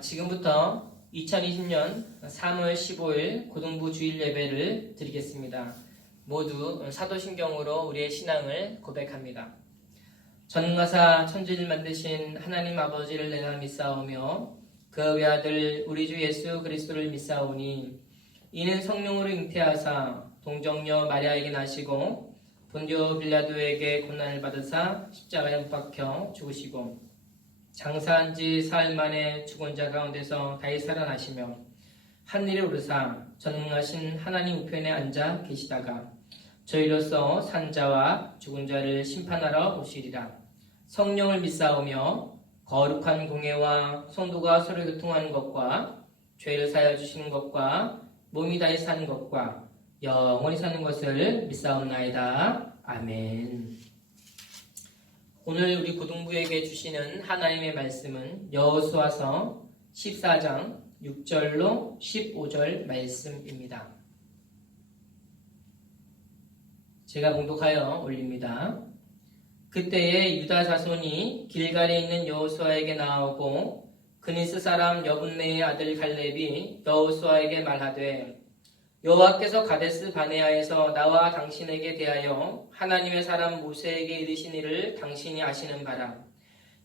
지금부터 2020년 3월 15일 고등부 주일 예배를 드리겠습니다. 모두 사도신경으로 우리의 신앙을 고백합니다. 전능하사 천지를 만드신 하나님 아버지를 내가 믿사오며 그 외아들 우리 주 예수 그리스도를 믿사오니 이는 성령으로 잉태하사 동정녀 마리아에게 나시고 본디오 빌라도에게 고난을 받으사 십자가에 못 박혀 죽으시고 장사한 지 사흘 만에 죽은 자 가운데서 다시 살아나시며 하늘에 오르사 전능하신 하나님 우편에 앉아 계시다가 저희로서 산 자와 죽은 자를 심판하러 오시리라. 성령을 믿사오며 거룩한 공예와 성도가 서로 교통하는 것과 죄를 사하여 주시는 것과 몸이 다시 사는 것과 영원히 사는 것을 믿사옵나이다. 아멘. 오늘 우리 고등부에게 주시는 하나님의 말씀은 여호수아서 14장 6절로 15절 말씀입니다. 제가 봉독하여 올립니다. 그때에 유다 자손이 길갈에 있는 여호수아에게 나오고 그니스 사람 여분네의 아들 갈렙이 여호수아에게 말하되 여호와께서 가데스 바네아에서 나와 당신에게 대하여 하나님의 사람 모세에게 이르신 일을 당신이 아시는 바라.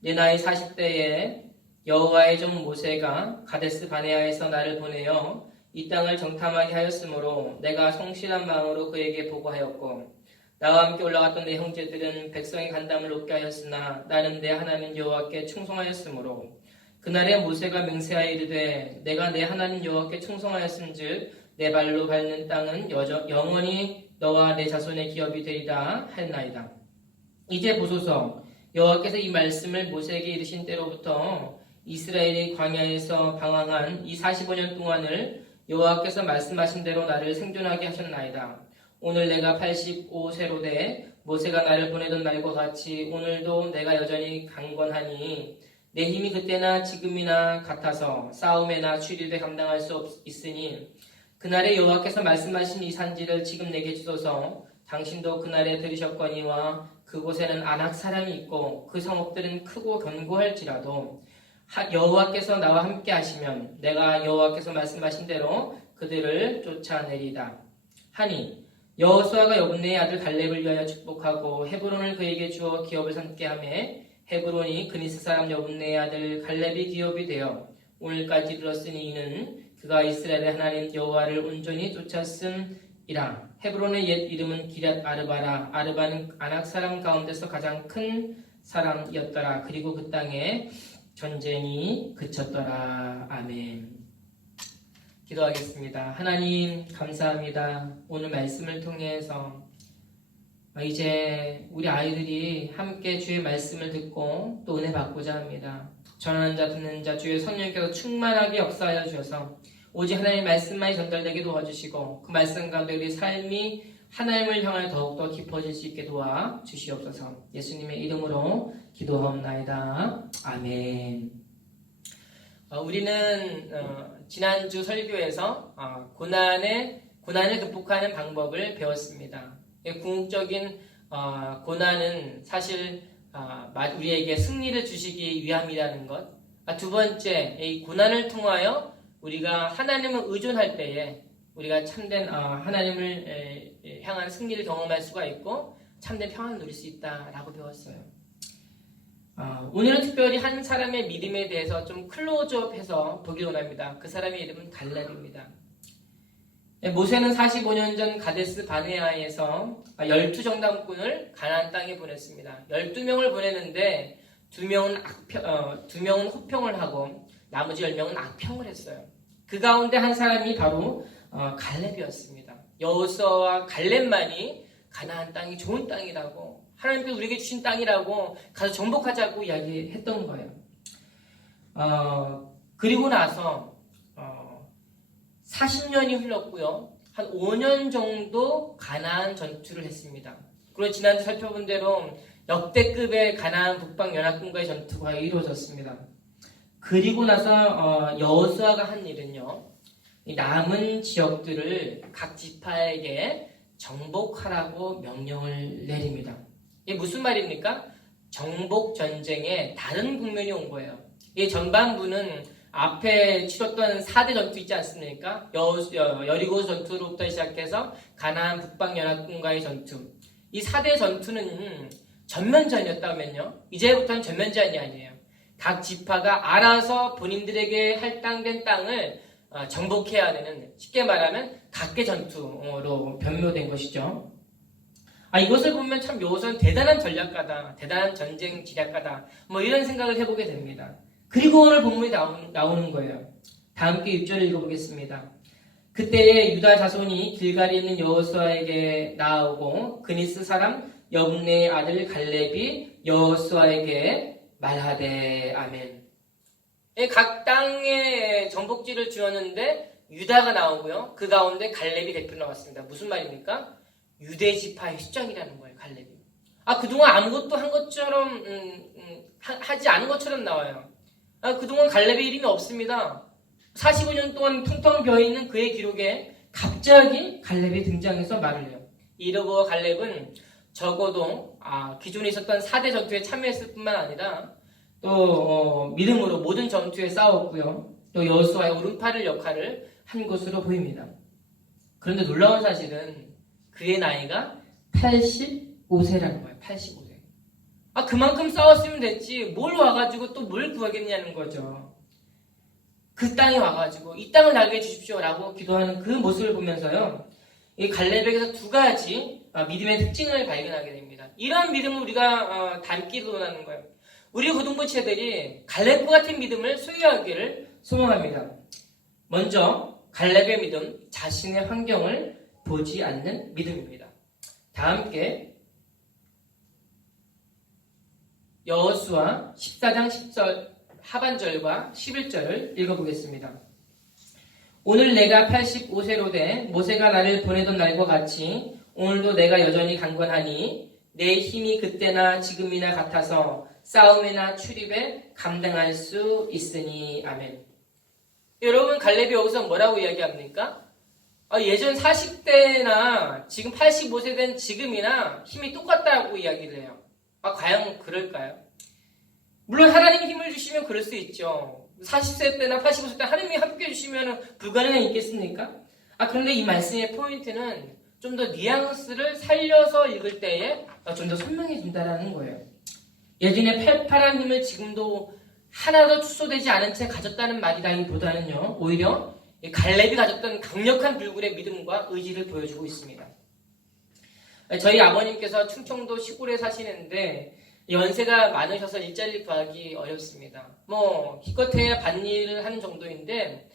내 나이 40대에 여호와의 종 모세가 가데스 바네아에서 나를 보내어 이 땅을 정탐하게 하였으므로 내가 성실한 마음으로 그에게 보고하였고 나와 함께 올라갔던 내 형제들은 백성의 간담을 높게 하였으나 나는 내 하나님 여호와께 충성하였으므로 그날에 모세가 맹세하여 이르되 내가 내 하나님 여호와께 충성하였은즉 내 발로 밟는 땅은 영원히 너와 내 자손의 기업이 되리라 하였나이다. 이제 보소서 여호와께서 이 말씀을 모세에게 이르신 때로부터 이스라엘이 광야에서 방황한 이 45년 동안을 여호와께서 말씀하신 대로 나를 생존하게 하셨나이다. 오늘 내가 85세로 돼 모세가 나를 보내던 날과 같이 오늘도 내가 여전히 강건하니 내 힘이 그때나 지금이나 같아서 싸움에나 출입에 감당할 수 있으니 그날에 여호와께서 말씀하신 이 산지를 지금 내게 주소서. 당신도 그날에 들으셨거니와 그곳에는 아낙 사람이 있고 그 성읍들은 크고 견고할지라도 여호와께서 나와 함께 하시면 내가 여호와께서 말씀하신 대로 그들을 쫓아내리다 하니 여호수아가 여분네의 아들 갈렙을 위하여 축복하고 헤브론을 그에게 주어 기업을 삼게 하며 헤브론이 그니스 사람 여분네의 아들 갈렙이 기업이 되어 오늘까지 이르렀으니 이는 그가 이스라엘의 하나님 여호와를 온전히 쫓았음이라. 헤브론의 옛 이름은 기럇 아르바라. 아르바는 아낙 사람 가운데서 가장 큰 사람이었더라. 그리고 그 땅에 전쟁이 그쳤더라. 아멘. 기도하겠습니다. 하나님 감사합니다. 오늘 말씀을 통해서 이제 우리 아이들이 함께 주의 말씀을 듣고 또 은혜 받고자 합니다. 전하는 자 듣는 자 주의 성령께서 충만하게 역사하여 주셔서 오직 하나님의 말씀만이 전달되게 도와주시고 그 말씀 가운데 우리 삶이 하나님을 향하여 더욱더 깊어질 수 있게 도와주시옵소서. 예수님의 이름으로 기도하옵나이다. 아멘. 우리는 지난주 설교에서 고난을 극복하는 방법을 배웠습니다. 궁극적인 고난은 사실 우리에게 승리를 주시기 위함이라는 것. 두 번째, 이 고난을 통하여 우리가 하나님을 의존할 때에 우리가 참된 하나님을 향한 승리를 경험할 수가 있고 참된 평안을 누릴 수 있다라고 배웠어요. 오늘은 특별히 한 사람의 믿음에 대해서 좀 클로즈업해서 보기 원합니다. 그 사람의 이름은 갈렙입니다. 모세는 45년 전 가데스 바네아에서 12정탐꾼을 가나안 땅에 보냈습니다. 12명을 보냈는데 2명은 호평을 하고 나머지 10명은 악평을 했어요. 그 가운데 한 사람이 바로 갈렙이었습니다. 여호수아와 갈렙만이 가나안 땅이 좋은 땅이라고 하나님께서 우리에게 주신 땅이라고 가서 정복하자고 이야기했던 거예요. 그리고 나서 40년이 흘렀고요. 한 5년 정도 가나안 전투를 했습니다. 그리고 지난주 살펴본 대로 역대급의 가나안 북방 연합군과의 전투가 이루어졌습니다. 그리고 나서 여호수아가 한 일은요. 남은 지역들을 각 지파에게 정복하라고 명령을 내립니다. 이게 무슨 말입니까? 정복 전쟁에 다른 국면이 온 거예요. 이 전반부는 앞에 치렀던 4대 전투 있지 않습니까? 여리고 전투로부터 시작해서 가나안 북방 연합군과의 전투. 이 4대 전투는 전면전이었다면요. 이제부터는 전면전이 아니에요. 각 지파가 알아서 본인들에게 할당된 땅을 정복해야 되는, 쉽게 말하면 각계 전투로 변모된 것이죠. 이것을 보면 참 여호수아는 대단한 전략가다, 대단한 전쟁 지략가다, 뭐 이런 생각을 해보게 됩니다. 그리고 오늘 본문이 나오는 거예요. 다 함께 6절을 읽어보겠습니다. 그때에 유다 자손이 길갈에 있는 여호수아에게 나아오고 그니스 사람 여분네의 아들 갈렙이 여호수아에게 말하되 아멘. 각 땅에 정복지를 주었는데 유다가 나오고요. 그 가운데 갈렙이 대표로 나왔습니다. 무슨 말입니까? 유대 지파의 수장이라는 거예요. 갈렙이. 그동안 아무것도 한 것처럼 하지 않은 것처럼 나와요. 그동안 갈렙의 이름이 없습니다. 45년 동안 텅텅 비어있는 그의 기록에 갑자기 갈렙이 등장해서 말을 해요. 이러고 갈렙은 적어도 기존에 있었던 4대 전투에 참여했을 뿐만 아니라 또 믿음으로 모든 전투에 싸웠고요. 또 여호수아의 오른팔을 역할을 한 것으로 보입니다. 그런데 놀라운 사실은 그의 나이가 85세라는 거예요. 85세. 그만큼 싸웠으면 됐지 뭘 와가지고 또 뭘 구하겠냐는 거죠. 그 땅에 와가지고 이 땅을 나게 해주십시오라고 기도하는 그 모습을 보면서요. 이 갈렙에게서 두 가지 믿음의 특징을 발견하게 됩니다. 이러한 믿음을 우리가 닮기도 원하는 거예요. 우리 고등부체들이 갈렙과 같은 믿음을 소유하기를 소망합니다. 먼저 갈렙의 믿음, 자신의 환경을 보지 않는 믿음입니다. 다 함께 여호수아 14장 10절 하반절과 11절을 읽어보겠습니다. 오늘 내가 85세로 돼 모세가 나를 보내던 날과 같이 오늘도 내가 여전히 강건하니 내 힘이 그때나 지금이나 같아서 싸움이나 출입에 감당할 수 있으니 아멘. 여러분 갈렙이 여기서 뭐라고 이야기합니까? 예전 40대나 지금 85세 된 지금이나 힘이 똑같다고 이야기를 해요. 과연 그럴까요? 물론 하나님이 힘을 주시면 그럴 수 있죠. 40세 때나 85세 때 하나님이 함께 해주시면 불가능한 게 있겠습니까? 그런데 이 말씀의 포인트는 좀 더 뉘앙스를 살려서 읽을 때에 좀 더 선명해진다는 거예요. 예전에 팔팔한 힘을 지금도 하나도 축소되지 않은 채 가졌다는 말이라기보다는요, 오히려 갈렙이 가졌던 강력한 불굴의 믿음과 의지를 보여주고 있습니다. 저희 아버님께서 충청도 시골에 사시는데 연세가 많으셔서 일자리를 구하기 어렵습니다. 기껏해야 밭일을 하는 정도인데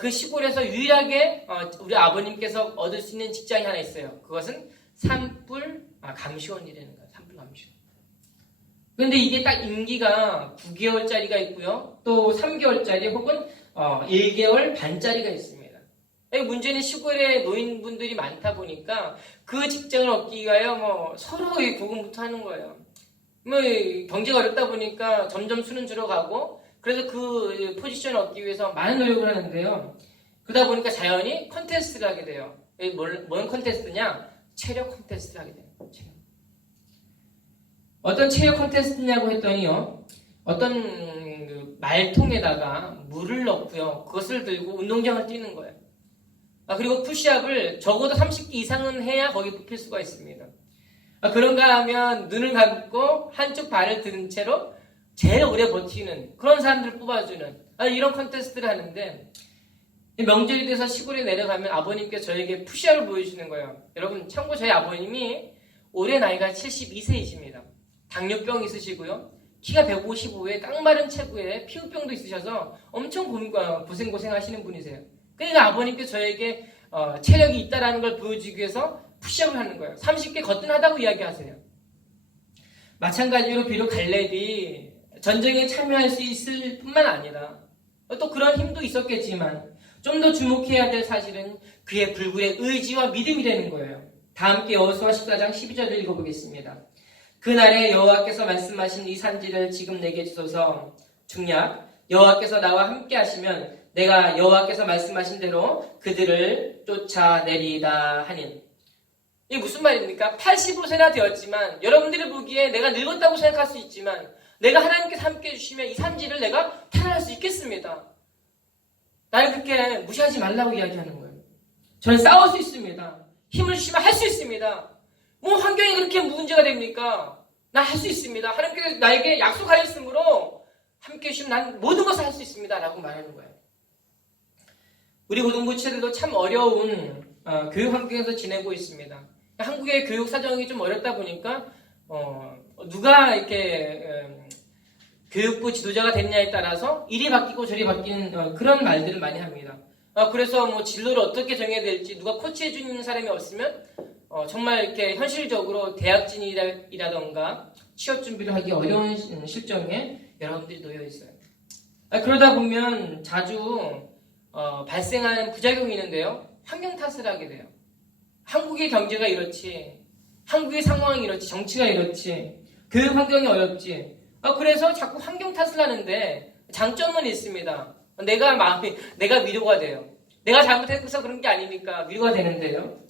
그 시골에서 유일하게 우리 아버님께서 얻을 수 있는 직장이 하나 있어요. 그것은 산불 감시원이라는 거예요. 산불 감시원. 근데 이게 딱 임기가 9개월짜리가 있고요. 또 3개월짜리 혹은 1개월 반짜리가 있습니다. 문제는 시골에 노인분들이 많다 보니까 그 직장을 얻기 위하여 서로 고군분투 하는 거예요. 경제가 어렵다 보니까 점점 수는 줄어가고 그래서 그 포지션을 얻기 위해서 많은 노력을 하는데요. 그러다 보니까 자연히 컨테스트를 하게 돼요. 뭔 컨테스트냐? 체력 컨테스트를 하게 돼요. 어떤 체력 컨테스트냐고 했더니요. 어떤 말통에다가 물을 넣고요. 그것을 들고 운동장을 뛰는 거예요. 그리고 푸시업을 적어도 30개 이상은 해야 거기 뽑힐 수가 있습니다. 그런가 하면 눈을 감고 한쪽 발을 든 채로 제일 오래 버티는 그런 사람들을 뽑아주는 이런 컨테스트를 하는데 명절이 돼서 시골에 내려가면 아버님께서 저에게 푸시업을 보여주시는 거예요. 여러분 참고 저희 아버님이 올해 나이가 72세이십니다. 당뇨병 있으시고요. 키가 155에 깡마른 체구에 피부병도 있으셔서 엄청 고생하시는 분이세요. 그러니까 아버님께서 저에게 체력이 있다라는 걸 보여주기 위해서 푸시업을 하는 거예요. 30개 거뜬하다고 이야기하세요. 마찬가지로 비록 갈렙이 전쟁에 참여할 수 있을 뿐만 아니라 또 그런 힘도 있었겠지만 좀 더 주목해야 될 사실은 그의 불굴의 의지와 믿음이라는 거예요. 다 함께 여호수아 14장 12절을 읽어보겠습니다. 그날에 여호와께서 말씀하신 이 산지를 지금 내게 주소서. 중약 여호와께서 나와 함께 하시면 내가 여호와께서 말씀하신 대로 그들을 쫓아내리다 하니. 이게 무슨 말입니까? 85세나 되었지만 여러분들이 보기에 내가 늙었다고 생각할 수 있지만 내가 하나님께서 함께 해주시면 이 산지를 내가 탈환할 수 있겠습니다. 나를 그렇게 무시하지 말라고 이야기하는 거예요. 저는 싸울 수 있습니다. 힘을 주시면 할 수 있습니다. 뭐 환경이 그렇게 문제가 됩니까? 나 할 수 있습니다. 하나님께서 나에게 약속하였으므로 함께 해주시면 난 모든 것을 할 수 있습니다. 라고 말하는 거예요. 우리 고등부치들도 참 어려운 교육 환경에서 지내고 있습니다. 한국의 교육 사정이 좀 어렵다 보니까 누가 이렇게 교육부 지도자가 됐냐에 따라서 이리 바뀌고 저리 바뀌는 그런 말들을 많이 합니다. 그래서 뭐 진로를 어떻게 정해야 될지 누가 코치해 주는 사람이 없으면 정말 이렇게 현실적으로 대학진이라던가 취업 준비를 하기 어려운 실정에 여러분들이 놓여 있어요. 그러다 보면 자주 발생하는 부작용이 있는데요. 환경 탓을 하게 돼요. 한국의 경제가 이렇지, 한국의 상황이 이렇지, 정치가 이렇지, 교육 환경이 어렵지. 그래서 자꾸 환경 탓을 하는데 장점은 있습니다. 내가 위로가 돼요. 내가 잘못해서 그런 게 아니니까 위로가 되는데요.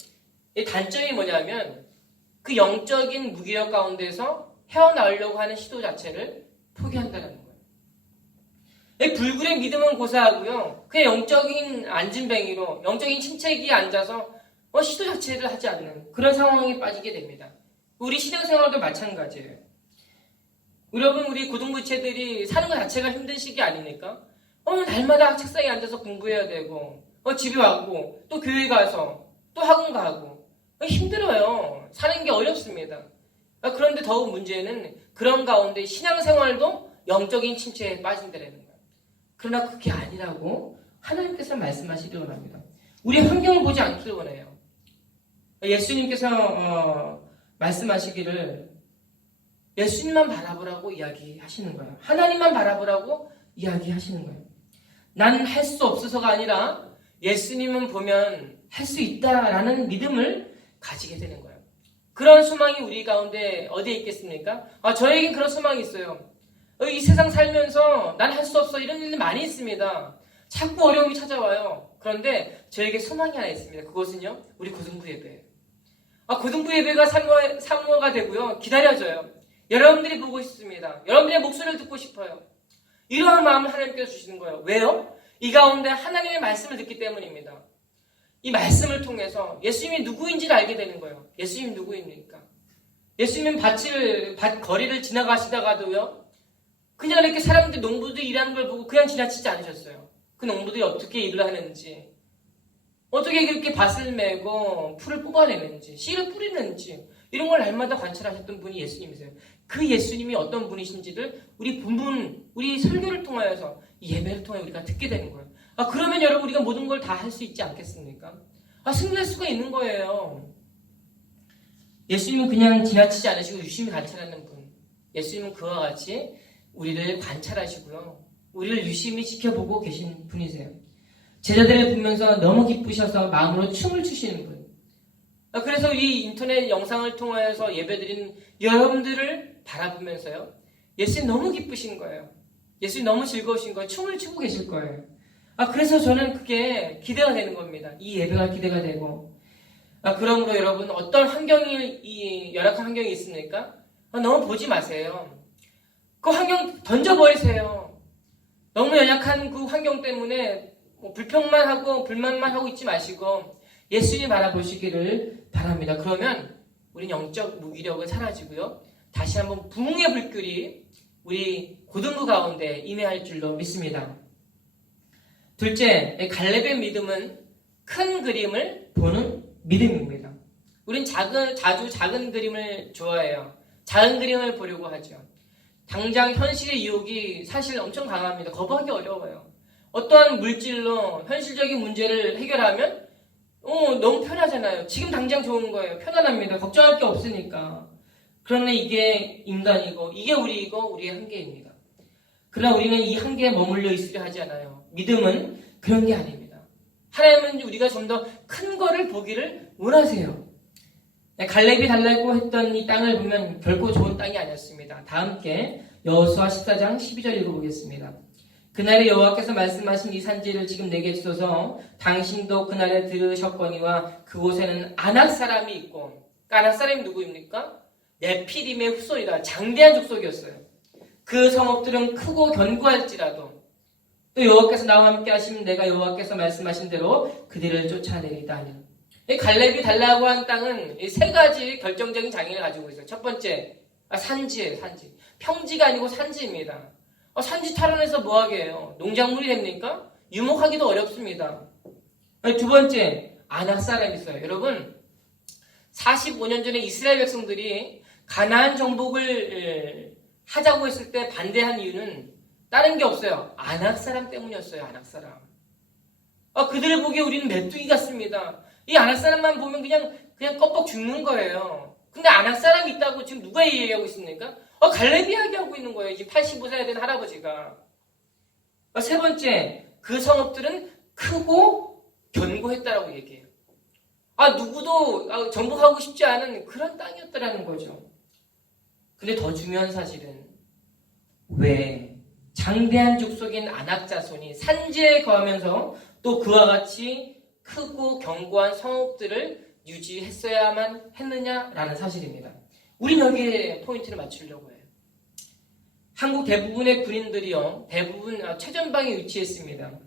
이 단점이 뭐냐면 그 영적인 무기력 가운데서 헤어나오려고 하는 시도 자체를 포기한다는 거예요. 이 불굴의 믿음은 고사하고요. 그냥 영적인 안진뱅이로 영적인 침체기에 앉아서 시도 자체를 하지 않는 그런 상황에 빠지게 됩니다. 우리 신앙생활도 마찬가지예요. 여러분 우리 고등부채들이 사는 것 자체가 힘든 시기 아닙니까? 날마다 책상에 앉아서 공부해야 되고 집에 와고 또 교회 가서 또 학원 가고 힘들어요. 사는 게 어렵습니다. 그런데 더욱 문제는 그런 가운데 신앙생활도 영적인 침체에 빠진다는 거예요. 그러나 그게 아니라고 하나님께서 말씀하시길 원합니다. 우리 환경을 보지 않기를 원해요. 예수님께서 말씀하시기를 예수님만 바라보라고 이야기하시는 거예요. 하나님만 바라보라고 이야기하시는 거예요. 난 할 수 없어서가 아니라 예수님은 보면 할 수 있다라는 믿음을 가지게 되는 거예요. 그런 소망이 우리 가운데 어디에 있겠습니까? 저에겐 그런 소망이 있어요. 이 세상 살면서 난 할 수 없어 이런 일이 많이 있습니다. 자꾸 어려움이 찾아와요. 그런데 저에게 소망이 하나 있습니다. 그것은요, 우리 고등부 예배예요. 고등부 예배가 사모가 되고요, 기다려져요. 여러분들이 보고 싶습니다. 여러분들의 목소리를 듣고 싶어요. 이러한 마음을 하나님께서 주시는 거예요. 왜요? 이 가운데 하나님의 말씀을 듣기 때문입니다. 이 말씀을 통해서 예수님이 누구인지를 알게 되는 거예요. 예수님이 누구입니까? 예수님은 밭 거리를 지나가시다가도요, 그냥 이렇게 사람들, 농부들 일하는 걸 보고 그냥 지나치지 않으셨어요. 그 농부들이 어떻게 일을 하는지, 어떻게 그렇게 밭을 메고 풀을 뽑아내는지, 씨를 뿌리는지, 이런 걸 날마다 관찰하셨던 분이 예수님이세요. 그 예수님이 어떤 분이신지를 우리 설교를 통하여서, 예배를 통해 우리가 듣게 되는 거예요. 그러면 여러분 우리가 모든 걸 다 할 수 있지 않겠습니까? 승리할 수가 있는 거예요. 예수님은 그냥 지나치지 않으시고 유심히 관찰하는 분. 예수님은 그와 같이 우리를 관찰하시고요, 우리를 유심히 지켜보고 계신 분이세요. 제자들을 보면서 너무 기쁘셔서 마음으로 춤을 추시는 분. 그래서 이 인터넷 영상을 통하여서 예배드리는 여러분들을 바라보면서요, 예수님 너무 기쁘신 거예요. 예수님 너무 즐거우신 거예요. 춤을 추고 계실 거예요. 그래서 저는 그게 기대가 되는 겁니다. 이 예배가 기대가 되고. 그러므로 여러분, 어떤 환경이, 열악한 환경이 있습니까? 너무 보지 마세요. 그 환경 던져버리세요. 너무 연약한 그 환경 때문에 불평만 하고 불만만 하고 있지 마시고 예수님 바라보시기를 바랍니다. 그러면 우린 영적 무기력은 사라지고요, 다시 한번 부흥의 불길이 우리 고등부 가운데 임해할 줄로 믿습니다. 둘째, 갈렙의 믿음은 큰 그림을 보는 믿음입니다. 우린 자주 작은 그림을 좋아해요. 작은 그림을 보려고 하죠. 당장 현실의 유혹이 사실 엄청 강합니다. 거부하기 어려워요. 어떠한 물질로 현실적인 문제를 해결하면 너무 편하잖아요. 지금 당장 좋은 거예요. 편안합니다. 걱정할 게 없으니까. 그러나 이게 인간이고 이게 우리이고 우리의 한계입니다. 그러나 우리는 이 한계에 머물러 있으려 하지 않아요. 믿음은 그런 게 아닙니다. 하나님은 우리가 좀 더 큰 거를 보기를 원하세요. 갈렙이 달라고 했던 이 땅을 보면 결코 좋은 땅이 아니었습니다. 다 함께 여호수아 14장 12절 읽어보겠습니다. 그날에 여호와께서 말씀하신 이 산지를 지금 내게 주소서. 당신도 그날에 들으셨거니와 그곳에는 아낙 사람이 있고, 아낙 사람이 누구입니까? 네피림의 후손이다. 장대한 족속이었어요. 그 성읍들은 크고 견고할지라도 또 여호와께서 나와 함께 하시면 내가 여호와께서 말씀하신 대로 그들을 쫓아내리다 하니라. 갈렙이 달라고 한 땅은 이 세 가지 결정적인 장애를 가지고 있어요. 첫 번째, 산지예요, 산지. 평지가 아니고 산지입니다. 산지 탈환해서 뭐하게 해요? 농작물이 됩니까? 유목하기도 어렵습니다. 두 번째, 아낙 사람이 있어요. 여러분, 45년 전에 이스라엘 백성들이 가나안 정복을 하자고 했을 때 반대한 이유는 다른 게 없어요. 아낙 사람 때문이었어요. 아낙 사람. 그들을 보기에 우리는 메뚜기 같습니다. 이 아낙 사람만 보면 그냥 껍벅 죽는 거예요. 근데 아낙 사람이 있다고 지금 누가 얘기하고 있습니까? 갈렙이 이야기하고 있는 거예요. 이 85세가 된 할아버지가. 세 번째, 그 성읍들은 크고 견고했다라고 얘기해요. 누구도 정복하고 싶지 않은 그런 땅이었다라는 거죠. 근데 더 중요한 사실은 왜 장대한 족속인 아낙 자손이 산지에 거하면서 또 그와 같이 크고 견고한 성읍들을 유지했어야만 했느냐라는 사실입니다. 우린 여기에 포인트를 맞추려고 해요. 한국 대부분의 군인들이요, 대부분 최전방에 위치했습니다.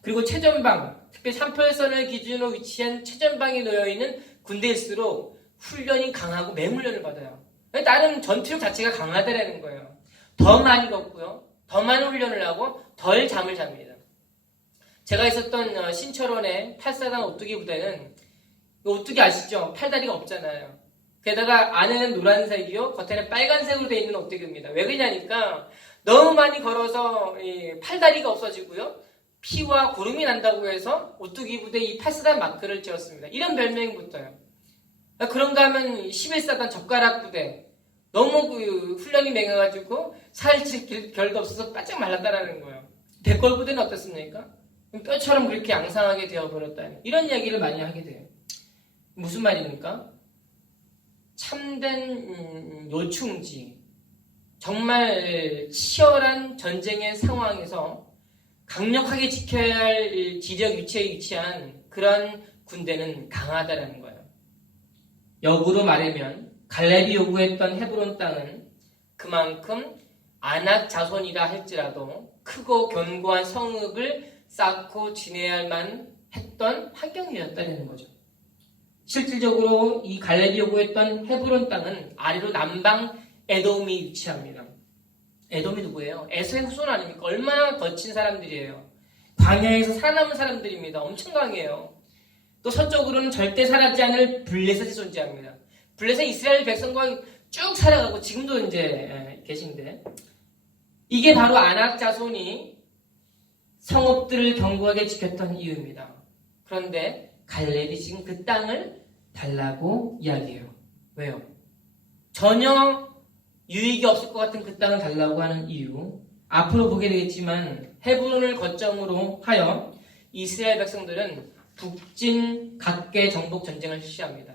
그리고 최전방, 특히 38선을 기준으로 위치한 최전방에 놓여있는 군대일수록 훈련이 강하고 맹훈련을 받아요. 나름 전투력 자체가 강하다라는 거예요. 더 많이 걷고요, 더 많은 훈련을 하고 덜 잠을 잡니다. 제가 있었던 신철원의 8사단 오뚜기 부대는, 오뚜기 아시죠? 팔다리가 없잖아요. 게다가 안에는 노란색이요, 겉에는 빨간색으로 되어 있는 오뚜기입니다. 왜 그러냐니까 너무 많이 걸어서 팔다리가 없어지고요, 피와 고름이 난다고 해서 오뚜기 부대 이 8사단 마크를 지었습니다. 이런 별명이 붙어요. 그런가 하면 11사단 젓가락 부대, 너무 훈련이 맹해가지고 살찔 결도 없어서 바짝 말랐다라는 거예요. 백골 부대는 어떻습니까? 뼈처럼 그렇게 양상하게 되어버렸다. 이런 이야기를 많이 하게 돼요. 무슨 말입니까? 참된 요충지, 정말 치열한 전쟁의 상황에서 강력하게 지켜야 할 지력 위치에 위치한 그런 군대는 강하다라는 거예요. 역으로 말하면 갈렙이 요구했던 헤브론 땅은 그만큼 아낙 자손이라 할지라도 크고 견고한 성읍을 쌓고 지내야만 했던 환경이었다는 거죠. 실질적으로 이 갈렙이 요구했던 헤브론 땅은 아래로 남방 에돔이 위치합니다. 에돔이 누구예요? 에서의 후손 아닙니까? 얼마나 거친 사람들이에요. 광야에서 살아남은 사람들입니다. 엄청 강해요. 또 서쪽으로는 절대 사라지지 않을 블레셋이 존재합니다. 블레셋 이스라엘 백성과 쭉 살아가고 지금도 이제 계신데, 이게 바로 아낙 자손이 성읍들을 견고하게 지켰던 이유입니다. 그런데 갈렙이 지금 그 땅을 달라고 이야기해요. 왜요? 전혀 유익이 없을 것 같은 그 땅을 달라고 하는 이유, 앞으로 보게 되겠지만 헤브론을 거점으로 하여 이스라엘 백성들은 북진 각계 정복 전쟁을 실시합니다.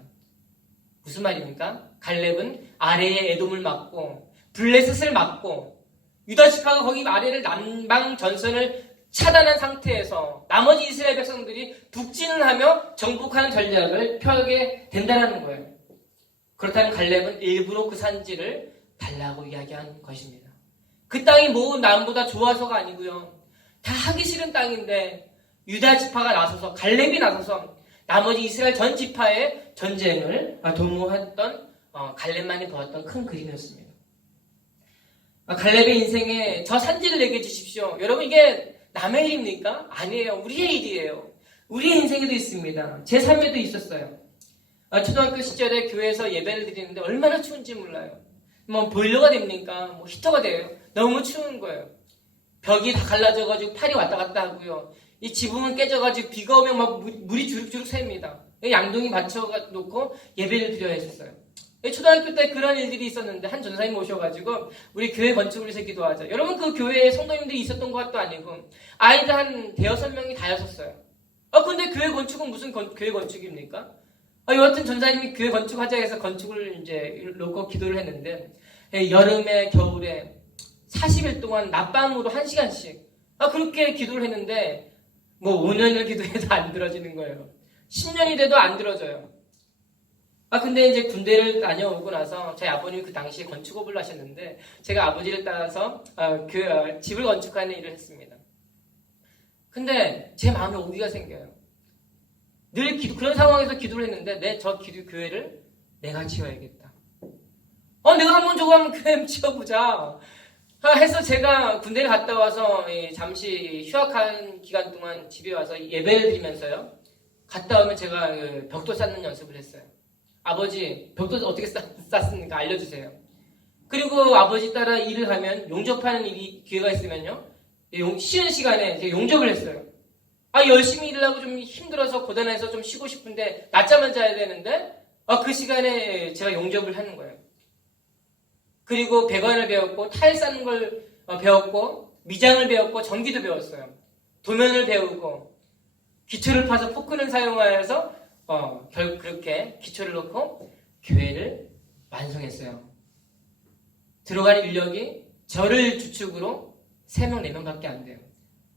무슨 말입니까? 갈렙은 아래에 에돔을 막고 블레셋을 막고 유다 지파가 거기 아래를 남방 전선을 차단한 상태에서 나머지 이스라엘 백성들이 북진을 하며 정복하는 전략을 펴게 된다는 거예요. 그렇다면 갈렙은 일부러 그 산지를 달라고 이야기한 것입니다. 그 땅이 뭐 남보다 좋아서가 아니고요, 다 하기 싫은 땅인데 유다 지파가 나서서, 갈렙이 나서서 나머지 이스라엘 전 지파의 전쟁을 도모했던 갈렙만이 보았던 큰 그림이었습니다. 갈렙의 인생에 저 산지를 내게 주십시오. 여러분, 이게 남의 일입니까? 아니에요. 우리의 일이에요. 우리의 인생에도 있습니다. 제 삶에도 있었어요. 초등학교 시절에 교회에서 예배를 드리는데 얼마나 추운지 몰라요. 뭐 보일러가 됩니까? 뭐 히터가 돼요. 너무 추운 거예요. 벽이 다 갈라져가지고 팔이 왔다 갔다 하고요. 이 지붕은 깨져가지고 비가 오면 막 물이 주룩주룩 샙니다. 양동이 받쳐놓고 예배를 드려야 했었어요. 초등학교 때 그런 일들이 있었는데 한 전사님 오셔가지고 우리 교회 건축을 위해서 기도하자. 여러분, 그 교회에 성도님들이 있었던 것도 아니고 아이들 한 대여섯 명이 다였었어요. 근데 교회 건축은 무슨 교회 건축입니까? 여하튼 전사님이 교회 건축하자 해서 건축을 이제 놓고 기도를 했는데, 여름에 겨울에 40일 동안 낮밤으로 1시간씩 그렇게 기도를 했는데, 뭐 5년을 기도해도 안 들어지는 거예요. 10년이 돼도 안 들어져요. 근데 이제 군대를 다녀오고 나서 저희 아버님이 그 당시에 건축업을 하셨는데 제가 아버지를 따라서 집을 건축하는 일을 했습니다. 근데 제 마음에 오기가 생겨요. 늘 그런 상황에서 기도를 했는데 저 교회를 내가 지어야겠다. 내가 한번 저거 한번 교회 한번 지어보자. 해서 제가 군대를 갔다 와서 잠시 휴학한 기간 동안 집에 와서 예배를 드리면서요. 갔다 오면 제가 벽돌 쌓는 연습을 했어요. 아버지, 벽돌 어떻게 쌓습니까? 알려주세요. 그리고 아버지 따라 일을 하면 용접하는 기회가 있으면요. 쉬는 시간에 제가 용접을 했어요. 열심히 일하고 좀 힘들어서 고단해서 좀 쉬고 싶은데 낮잠만 자야 되는데 그 시간에 제가 용접을 하는 거예요. 그리고 배관을 배웠고 타일 쌓는 걸 배웠고 미장을 배웠고 전기도 배웠어요. 도면을 배우고 기초를 파서 포크는 사용하여서 결국 그렇게 기초를 놓고 교회를 완성했어요. 들어간 인력이 저를 주축으로 3명, 4명밖에 안 돼요.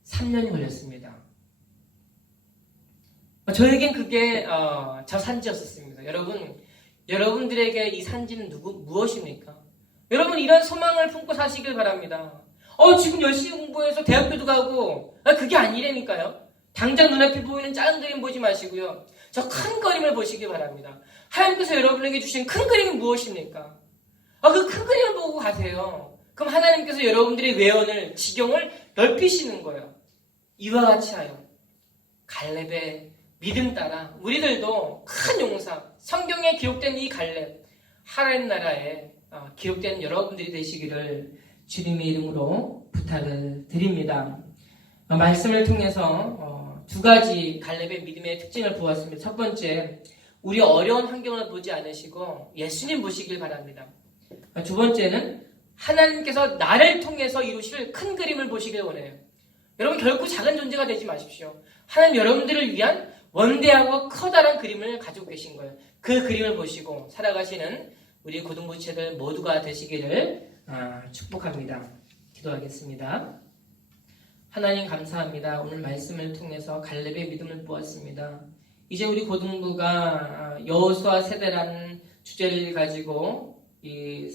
3년이 걸렸습니다. 저에겐 그게 저 산지였었습니다. 여러분들에게 이 산지는 무엇입니까? 여러분 이런 소망을 품고 사시길 바랍니다. 지금 열심히 공부해서 대학교도 가고 그게 아니라니까요. 당장 눈앞에 보이는 작은 그림 보지 마시고요. 저 큰 그림을 보시기 바랍니다. 하나님께서 여러분에게 주신 큰 그림이 무엇입니까? 그 큰 그림을 보고 가세요. 그럼 하나님께서 여러분들의 외연을, 지경을 넓히시는 거예요. 이와 같이 하여 갈렙의 믿음 따라 우리들도 큰 용사, 성경에 기록된 이 갈렙, 하나님 나라에 기록된 여러분들이 되시기를 주님의 이름으로 부탁을 드립니다. 말씀을 통해서 2가지 갈렙의 믿음의 특징을 보았습니다. 첫 번째, 우리 어려운 환경을 보지 않으시고 예수님 보시길 바랍니다. 2번째는 하나님께서 나를 통해서 이루실 큰 그림을 보시길 원해요. 여러분 결코 작은 존재가 되지 마십시오. 하나님 여러분들을 위한 원대하고 커다란 그림을 가지고 계신 거예요. 그 그림을 보시고 살아가시는 우리 고등부채들 모두가 되시기를 축복합니다. 기도하겠습니다. 하나님 감사합니다. 오늘 말씀을 통해서 갈렙의 믿음을 보았습니다. 이제 우리 고등부가 여호수아 세대라는 주제를 가지고 이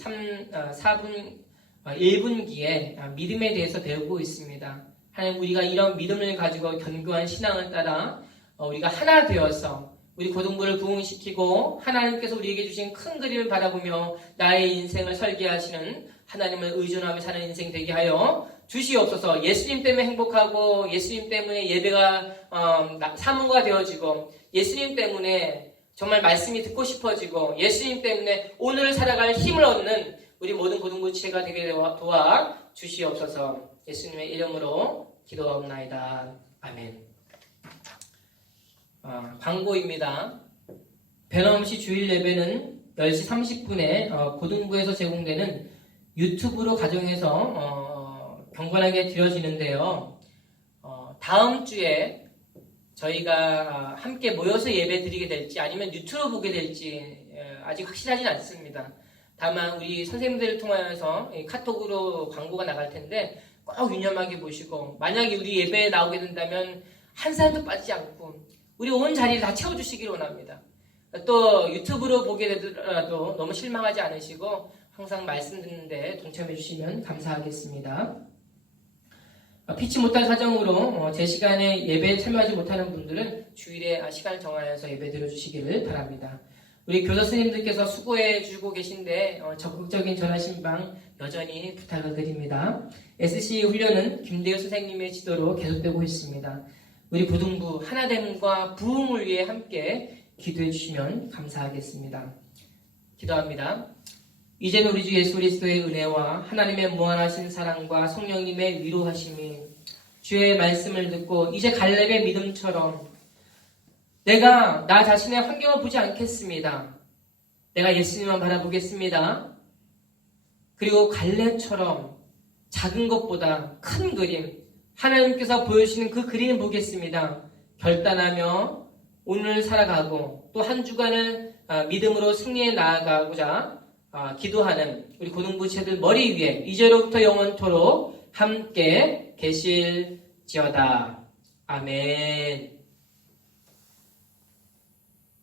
1분기에 믿음에 대해서 배우고 있습니다. 하나님 우리가 이런 믿음을 가지고 견고한 신앙을 따라 우리가 하나 되어서 우리 고등부를 부흥시키고 하나님께서 우리에게 주신 큰 그림을 바라보며 나의 인생을 설계하시는 하나님을 의존하며 사는 인생 되게 하여 주시옵소서. 예수님 때문에 행복하고 예수님 때문에 예배가 사모가 되어지고 예수님 때문에 정말 말씀이 듣고 싶어지고 예수님 때문에 오늘을 살아갈 힘을 얻는 우리 모든 고등부치가 되게 도와 주시옵소서. 예수님의 이름으로 기도하옵나이다. 아멘. 광고입니다. 변함없이 주일 예배는 10시 30분에 고등부에서 제공되는 유튜브로 가정해서 경건하게 드려지는데요. 다음 주에 저희가 함께 모여서 예배 드리게 될지 아니면 유튜브로 보게 될지 아직 확실하진 않습니다. 다만 우리 선생님들을 통하여서 카톡으로 광고가 나갈 텐데 꼭 유념하게 보시고 만약에 우리 예배에 나오게 된다면 한 사람도 빠지지 않고 우리 온 자리를 다 채워주시기를 원합니다. 또 유튜브로 보게 되더라도 너무 실망하지 않으시고 항상 말씀 듣는데 동참해 주시면 감사하겠습니다. 피치 못할 사정으로 제 시간에 예배에 참여하지 못하는 분들은 주일에 시간을 정하여서 예배 드려주시기를 바랍니다. 우리 교사 스님들께서 수고해 주고 계신데 적극적인 전화신방 여전히 부탁을 드립니다. SC 훈련은 김대우 선생님의 지도로 계속되고 있습니다. 우리 고등부 하나됨과 부흥을 위해 함께 기도해 주시면 감사하겠습니다. 기도합니다. 이제는 우리 주 예수 그리스도의 은혜와 하나님의 무한하신 사랑과 성령님의 위로하심이 주의 말씀을 듣고 이제 갈렙의 믿음처럼 내가 나 자신의 환경을 보지 않겠습니다. 내가 예수님만 바라보겠습니다. 그리고 갈렙처럼 작은 것보다 큰 그림 하나님께서 보여주시는 그 그림을 보겠습니다. 결단하며 오늘 살아가고 또 한 주간을 믿음으로 승리해 나아가고자 기도하는 우리 고등부체들 머리 위에 이제로부터 영원토록 함께 계실지어다. 아멘.